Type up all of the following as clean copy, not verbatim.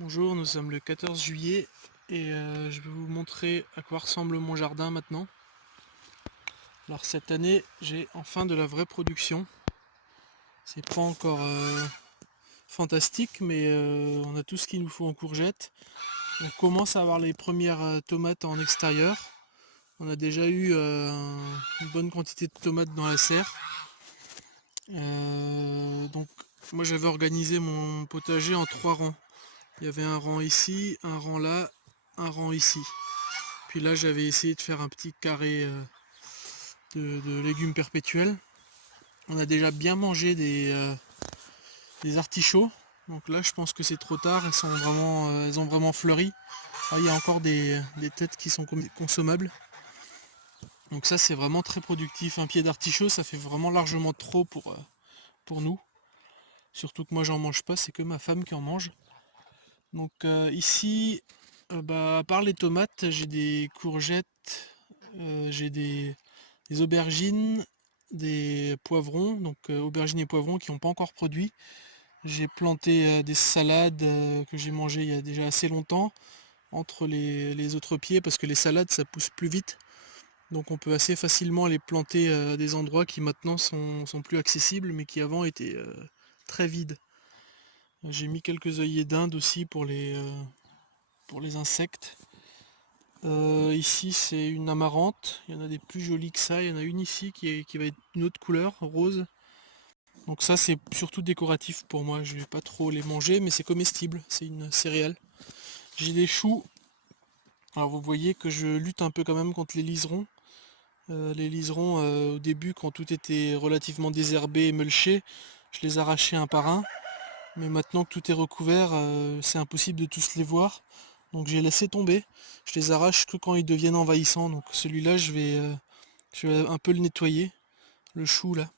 Bonjour, nous sommes le 14 juillet et je vais vous montrer à quoi ressemble mon jardin maintenant. Alors cette année, j'ai enfin de la vraie production. C'est pas encore fantastique, mais on a tout ce qu'il nous faut en courgettes. On commence à avoir les premières tomates en extérieur. On a déjà eu une bonne quantité de tomates dans la serre. Donc moi j'avais organisé mon potager en 3 rangs. Il y avait un rang ici, un rang là, un rang ici. Puis là, j'avais essayé de faire un petit carré de légumes perpétuels. On a déjà bien mangé des artichauts. Donc là, je pense que c'est trop tard. Elles ont vraiment fleuri. Ah, il y a encore des têtes qui sont consommables. Donc ça, c'est vraiment très productif. Un pied d'artichaut, ça fait vraiment largement trop pour nous. Surtout que moi, j'en mange pas. C'est que ma femme qui en mange. Donc ici, à part les tomates, j'ai des courgettes, j'ai des aubergines, des poivrons, donc aubergines et poivrons qui n'ont pas encore produit. J'ai planté des salades que j'ai mangées il y a déjà assez longtemps entre les autres pieds parce que les salades ça pousse plus vite. Donc on peut assez facilement les planter à des endroits qui maintenant sont plus accessibles mais qui avant étaient très vides. J'ai mis quelques œillets d'Inde aussi pour les insectes. Ici c'est une amarante, il y en a des plus jolies que ça, il y en a une ici qui va être une autre couleur, rose. Donc ça c'est surtout décoratif pour moi, je vais pas trop les manger mais c'est comestible, c'est une céréale. J'ai des choux, alors vous voyez que je lutte un peu quand même contre les liserons. Les liserons au début quand tout était relativement désherbé et mulché, je les arrachais un par un. Mais maintenant que tout est recouvert, c'est impossible de tous les voir. Donc j'ai laissé tomber. Je les arrache que quand ils deviennent envahissants. Donc celui-là, je vais un peu le nettoyer, le chou là.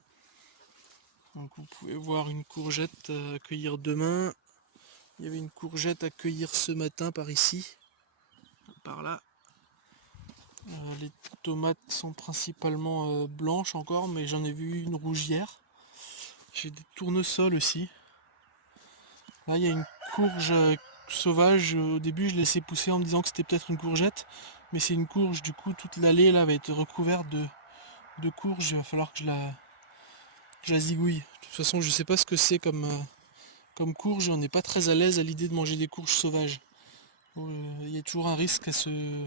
Donc vous pouvez voir une courgette à cueillir demain. Il y avait une courgette à cueillir ce matin par ici, par là. Les tomates sont principalement blanches encore, mais j'en ai vu une rouge hier. J'ai des tournesols aussi. Là, il y a une courge sauvage. Au début, je laissais pousser en me disant que c'était peut-être une courgette, mais c'est une courge. Du coup, toute l'allée là va être recouverte de courges. Il va falloir que je la zigouille. De toute façon, je sais pas ce que c'est comme courge. On n'est pas très à l'aise à l'idée de manger des courges sauvages. Il y a toujours un risque qu'elles se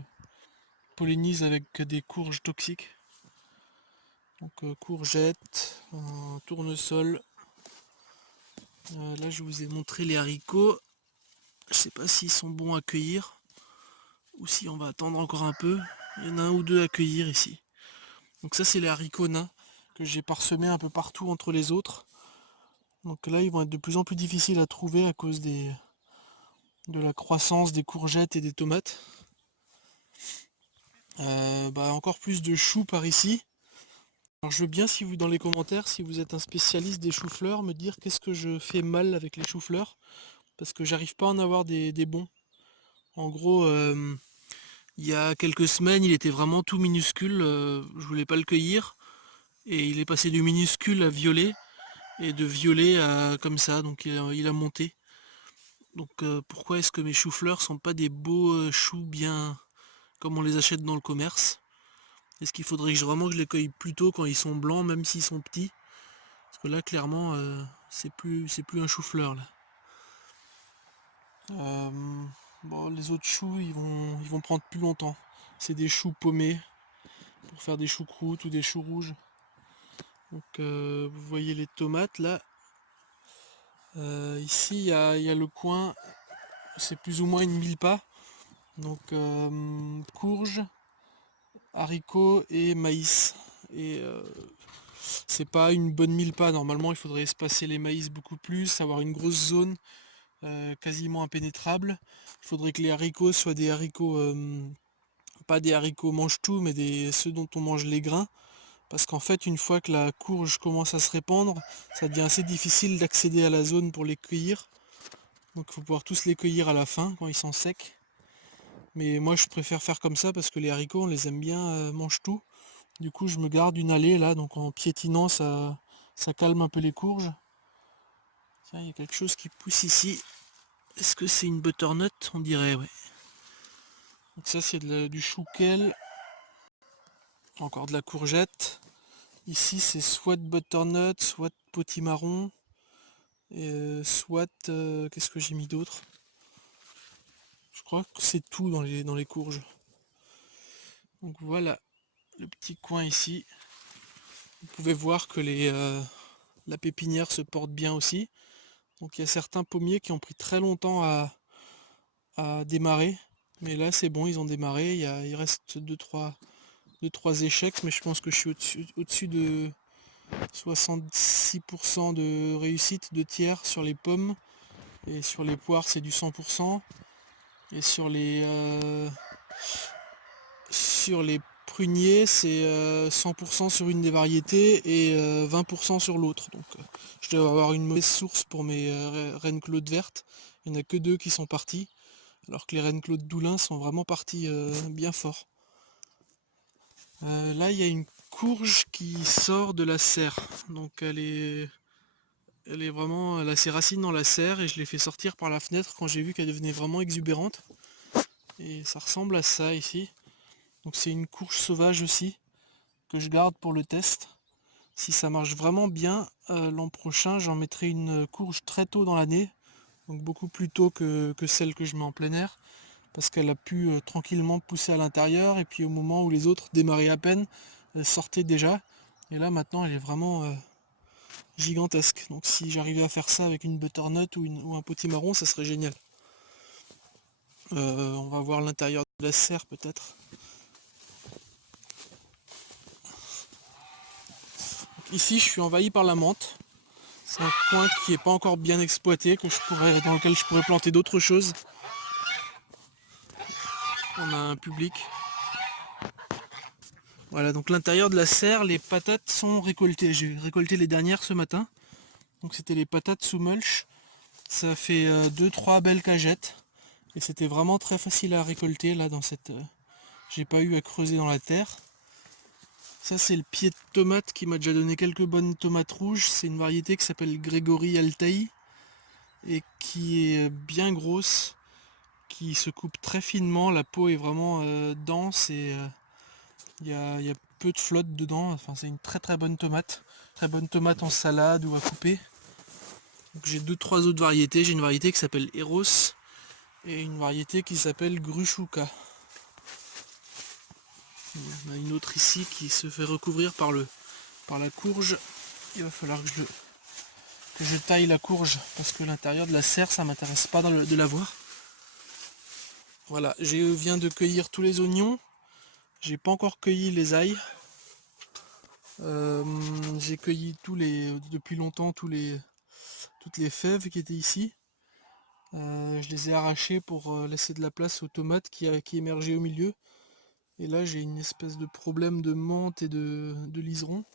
pollinisent avec des courges toxiques. Donc courgettes, tournesol. Là, je vous ai montré les haricots. Je sais pas s'ils sont bons à cueillir ou si on va attendre encore un peu. Il y en a un ou deux à cueillir ici. Donc ça c'est les haricots nains que j'ai parsemés un peu partout entre les autres. Donc là ils vont être de plus en plus difficiles à trouver à cause de la croissance des courgettes et des tomates. Encore plus de choux par ici. Alors je veux bien si vous dans les commentaires, si vous êtes un spécialiste des choux-fleurs, me dire qu'est-ce que je fais mal avec les choux-fleurs. Parce que j'arrive pas à en avoir des bons. En gros, il y a quelques semaines, il était vraiment tout minuscule, je voulais pas le cueillir. Et il est passé du minuscule à violet, et de violet à comme ça, donc il a monté. Donc pourquoi est-ce que mes choux-fleurs sont pas des beaux choux bien comme on les achète dans le commerce? Est-ce qu'il faudrait vraiment que je les cueille plus tôt quand ils sont blancs, même s'ils sont petits? Parce que là clairement c'est plus un chou-fleur là. Euh, bon, les autres choux ils vont prendre plus longtemps. C'est des choux paumés pour faire des choucroutes ou des choux rouges. Donc vous voyez les tomates là. Ici il y a le coin, c'est plus ou moins une mille-pas. Donc courge, haricots et maïs. Et c'est pas une bonne mille-pas. Normalement il faudrait espacer les maïs beaucoup plus, avoir une grosse zone quasiment impénétrable. Il faudrait que les haricots soient des haricots, pas des haricots mange-tout, mais ceux dont on mange les grains. Parce qu'en fait, une fois que la courge commence à se répandre, ça devient assez difficile d'accéder à la zone pour les cueillir. Donc il faut pouvoir tous les cueillir à la fin, quand ils sont secs. Mais moi je préfère faire comme ça parce que les haricots on les aime bien mange tout. Du coup je me garde une allée là, donc en piétinant ça calme un peu les courges. Tiens, il y a quelque chose qui pousse ici. Est-ce que c'est une butternut? On dirait, ouais. Donc ça c'est du chou kale, encore de la courgette. Ici c'est soit de butternut, soit de potimarron, soit... qu'est-ce que j'ai mis d'autre? Je crois que c'est tout dans les courges. Donc voilà le petit coin ici. Vous pouvez voir que la pépinière se porte bien aussi. Donc il y a certains pommiers qui ont pris très longtemps à démarrer. Mais là c'est bon, ils ont démarré. Il reste 2-3 échecs, mais je pense que je suis au-dessus de 66% de réussite, 2 tiers sur les pommes. Et sur les poires c'est du 100%. Et sur les pruniers c'est 100% sur une des variétés et 20% sur l'autre. Donc je dois avoir une mauvaise source pour mes reines Claude vertes. Il n'y en a que 2 qui sont partis. Alors que les reines Claude Doulin sont vraiment partis bien fort. Là il y a une courge qui sort de la serre. Donc elle est vraiment, elle a ses racines dans la serre et je l'ai fait sortir par la fenêtre quand j'ai vu qu'elle devenait vraiment exubérante. Et ça ressemble à ça ici. Donc c'est une courge sauvage aussi que je garde pour le test. Si ça marche vraiment bien, l'an prochain j'en mettrai une courge très tôt dans l'année. Donc beaucoup plus tôt que celle que je mets en plein air. Parce qu'elle a pu tranquillement pousser à l'intérieur. Et puis au moment où les autres démarraient à peine, elle sortait déjà. Et là maintenant elle est vraiment gigantesque. Donc si j'arrivais à faire ça avec une butternut ou un potimarron, ça serait génial. On va voir l'intérieur de la serre peut-être. Ici je suis envahi par la menthe. C'est un coin qui n'est pas encore bien exploité, dans lequel je pourrais planter d'autres choses. On a un public. Voilà, donc l'intérieur de la serre, les patates sont récoltées. J'ai récolté les dernières ce matin. Donc c'était les patates sous mulch. Ça fait 2-3 belles cagettes. Et c'était vraiment très facile à récolter là dans cette. J'ai pas eu à creuser dans la terre. Ça c'est le pied de tomate qui m'a déjà donné quelques bonnes tomates rouges. C'est une variété qui s'appelle Grégory Altaï et qui est bien grosse, qui se coupe très finement. La peau est vraiment dense et il y a peu de flotte dedans. Enfin c'est une très très bonne tomate. Très bonne tomate en salade ou à couper. Donc, j'ai 2-3 autres variétés. J'ai une variété qui s'appelle Eros et une variété qui s'appelle Gruchuka. On a une autre ici qui se fait recouvrir par la courge. Il va falloir que je taille la courge parce que l'intérieur de la serre ça m'intéresse pas de la voir. Voilà, je viens de cueillir tous les oignons. J'ai pas encore cueilli les ails. J'ai cueilli depuis longtemps toutes les fèves qui étaient ici. Je les ai arrachées pour laisser de la place aux tomates qui émergeaient au milieu. Et là j'ai une espèce de problème de menthe et de liseron.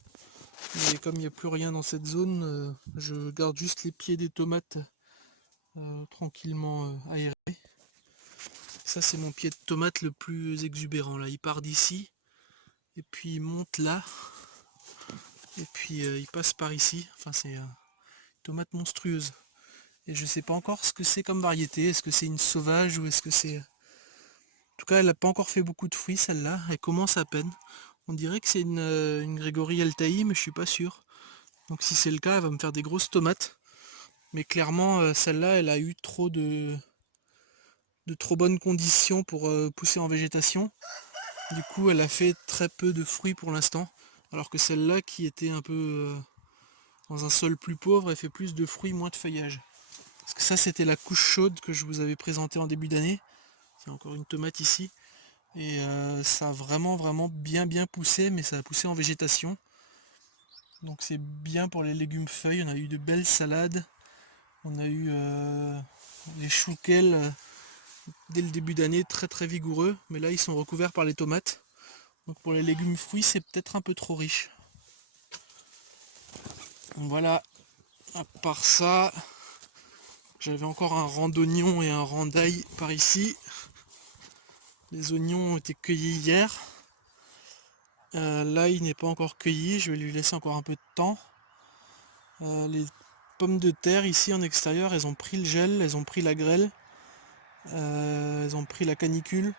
Et comme il n'y a plus rien dans cette zone, je garde juste les pieds des tomates tranquillement aérés. Ça c'est mon pied de tomate le plus exubérant là. Il part d'ici et puis il monte là. Et puis il passe par ici. Enfin c'est une tomate monstrueuse. Et je sais pas encore ce que c'est comme variété. Est-ce que c'est une sauvage ou est-ce que c'est... En tout cas elle n'a pas encore fait beaucoup de fruits celle-là. Elle commence à peine. On dirait que c'est une Grégory Altaï mais je suis pas sûr. Donc si c'est le cas elle va me faire des grosses tomates. Mais clairement celle-là elle a eu de trop bonnes conditions pour pousser en végétation. Du coup elle a fait très peu de fruits pour l'instant. Alors que celle-là qui était un peu dans un sol plus pauvre, elle fait plus de fruits, moins de feuillage. Parce que ça c'était la couche chaude que je vous avais présentée en début d'année. C'est encore une tomate ici. Et ça a vraiment vraiment bien poussé, mais ça a poussé en végétation. Donc c'est bien pour les légumes feuilles. On a eu de belles salades. On a eu les choux kale dès le début d'année très très vigoureux. Mais là ils sont recouverts par les tomates. Donc pour les légumes fruits c'est peut-être un peu trop riche. Donc voilà, à part ça, j'avais encore un rang d'oignons et un rang d'ail par ici. Les oignons ont été cueillis hier. L'ail n'est pas encore cueilli, je vais lui laisser encore un peu de temps. Les pommes de terre ici en extérieur, elles ont pris le gel, elles ont pris la grêle, elles ont pris la canicule.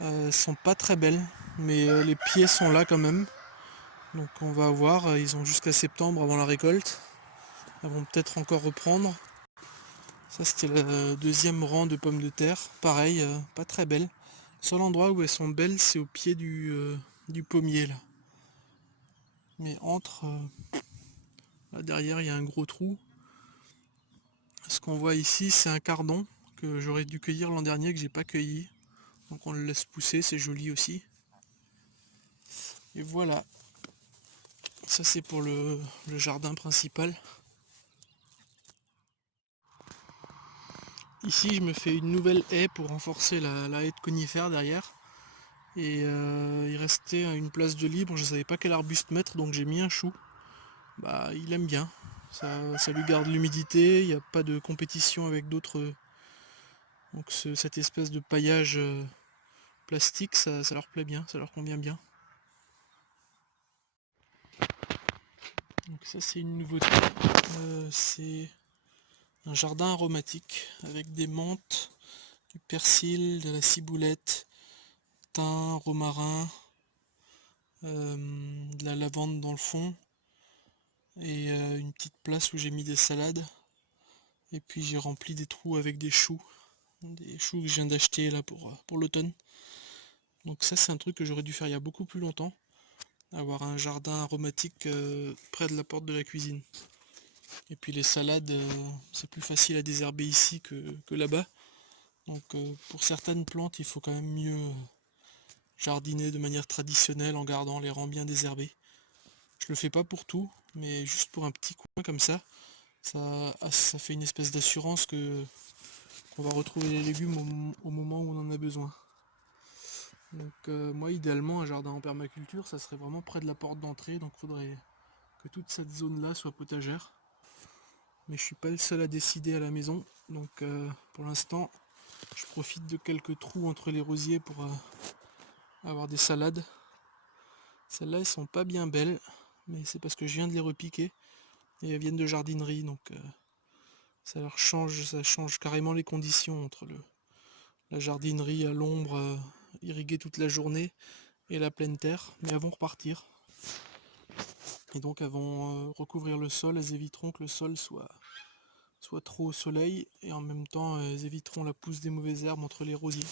Elles sont pas très belles, mais les pieds sont là quand même. Donc on va voir, ils ont jusqu'à septembre avant la récolte. Elles vont peut-être encore reprendre. Ça c'était le deuxième rang de pommes de terre. Pareil, pas très belles. Le seul endroit où elles sont belles, c'est au pied du pommier là. Mais là derrière il y a un gros trou. Ce qu'on voit ici c'est un cardon que j'aurais dû cueillir l'an dernier que j'ai pas cueilli. Donc on le laisse pousser, c'est joli aussi. Et voilà. Ça c'est pour le jardin principal. Ici je me fais une nouvelle haie pour renforcer la haie de conifères derrière. Et il restait une place de libre, je savais pas quel arbuste mettre donc j'ai mis un chou. Bah il aime bien. Ça lui garde l'humidité, il n'y a pas de compétition avec d'autres. Donc cette espèce de paillage plastique, ça leur plaît bien, ça leur convient bien. Donc ça c'est une nouveauté. C'est un jardin aromatique avec des menthes, du persil, de la ciboulette, thym, romarin, de la lavande dans le fond et une petite place où j'ai mis des salades. Et puis j'ai rempli des trous avec des choux que je viens d'acheter là pour l'automne. Donc ça c'est un truc que j'aurais dû faire il y a beaucoup plus longtemps, avoir un jardin aromatique près de la porte de la cuisine. Et puis les salades, c'est plus facile à désherber ici que là-bas. Donc pour certaines plantes, il faut quand même mieux jardiner de manière traditionnelle en gardant les rangs bien désherbés. Je le fais pas pour tout, mais juste pour un petit coin comme ça fait une espèce d'assurance qu'on va retrouver les légumes au moment où on en a besoin. Donc moi idéalement un jardin en permaculture ça serait vraiment près de la porte d'entrée, donc il faudrait que toute cette zone là soit potagère. Mais je suis pas le seul à décider à la maison, donc pour l'instant je profite de quelques trous entre les rosiers pour avoir des salades. Celles-là elles sont pas bien belles, mais c'est parce que je viens de les repiquer et elles viennent de jardinerie, donc ça change carrément les conditions entre la jardinerie à l'ombre, irriguée toute la journée, et la pleine terre, mais elles vont repartir. Et donc elles vont recouvrir le sol, elles éviteront que le sol soit trop au soleil, et en même temps elles éviteront la pousse des mauvaises herbes entre les rosiers.